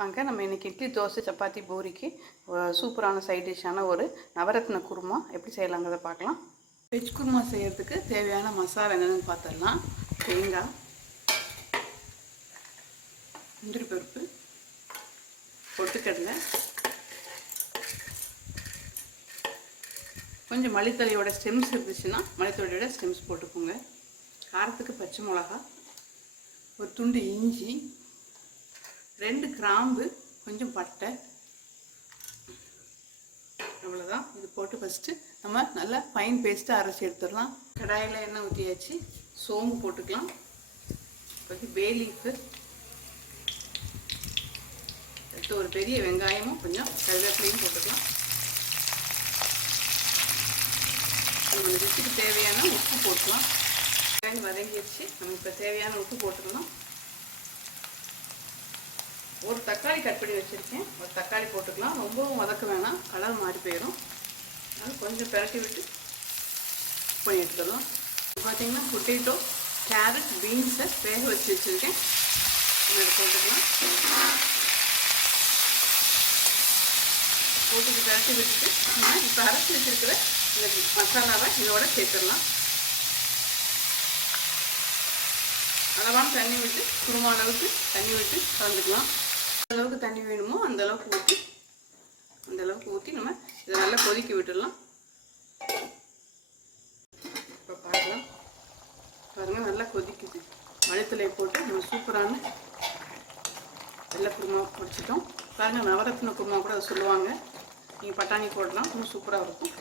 வாங்க நம்ம இன்றைக்கி இட்லி தோசை சப்பாத்தி பூரிக்கு சூப்பரான சைட் டிஷ்ஷான ஒரு நவரத்ன குருமா எப்படி செய்யலாங்கிறத பார்க்கலாம். வெஜ் குருமா செய்கிறதுக்கு தேவையான மசாலா என்னென்னு பார்த்துடலாம். தேங்காய் முந்திரி பருப்பு பொட்டுக்கடலை கொஞ்சம் மளித்தலையோட ஸ்டெம்ஸ் இருந்துச்சுன்னா மளித்தலையோட ஸ்டெம்ஸ் போட்டுக்கோங்க. காரத்துக்கு பச்சை மிளகா ஒரு துண்டு இஞ்சி ரெண்டு கிராம்பு கொஞ்சம் பட்டை. அவ்வளோதான் இது போட்டு ஃபஸ்ட்டு நம்ம நல்லா ஃபைன் பேஸ்ட்டாக அரைச்சி எடுத்துடலாம். கடாயில் எண்ணெய் ஊற்றியாச்சு சோம்பு போட்டுக்கலாம். கொஞ்சம் பே லீஃபு அடுத்து ஒரு பெரிய வெங்காயமும் கொஞ்சம் கருவேப்பிலையும் போட்டுக்கலாம். நம்ம ருசிக்கு தேவையான உப்பு போட்டுக்கலாம். வெங்காயம் வதங்கிடுச்சு நம்ம இப்போ தேவையான உப்பு போட்டுக்கலாம். ஒரு தக்காளி கட் பண்ணி வச்சுருக்கேன். ஒரு தக்காளி போட்டுக்கலாம். ரொம்பவும் வதக்க வேணாம். கலர் மாறி போயிடும் அதனால் கொஞ்சம் பிரட்டி விட்டு பண்ணி எடுத்துடலாம் பார்த்தீங்கன்னா பொட்டேட்டோ கேரட் பீன்ஸை வேக வச்சு வச்சுருக்கேன். அதை போட்டுக்கலாம். போட்டுட்டு பிரட்டி விட்டுட்டு நம்ம இப்போ அரைச்சி வச்சுருக்கிற இந்த மசாலாவை இதோட சேர்த்துடலாம். அளவான தண்ணி விட்டு குருமா அளவுக்கு தண்ணி விட்டு கலந்துக்கலாம். அளவுக்கு தண்ணி வேணுமோ அந்த அளவுக்கு ஊற்றி அந்த அளவுக்கு ஊற்றி நம்ம இதை நல்லா கொதிக்க விட்டுடலாம். இப்போ பார்க்கலாம் பாருங்கள் நல்லா கொதிக்குது. மழைத்தலையை போட்டு நம்ம சூப்பரான வெள்ளை குருமா பிடிச்சிட்டோம் பாருங்கள் நவரத்ன குருமா கூட அதை சொல்லுவாங்க. நீங்கள் பட்டாணி போடலாம் ரொம்ப சூப்பராக இருக்கும்.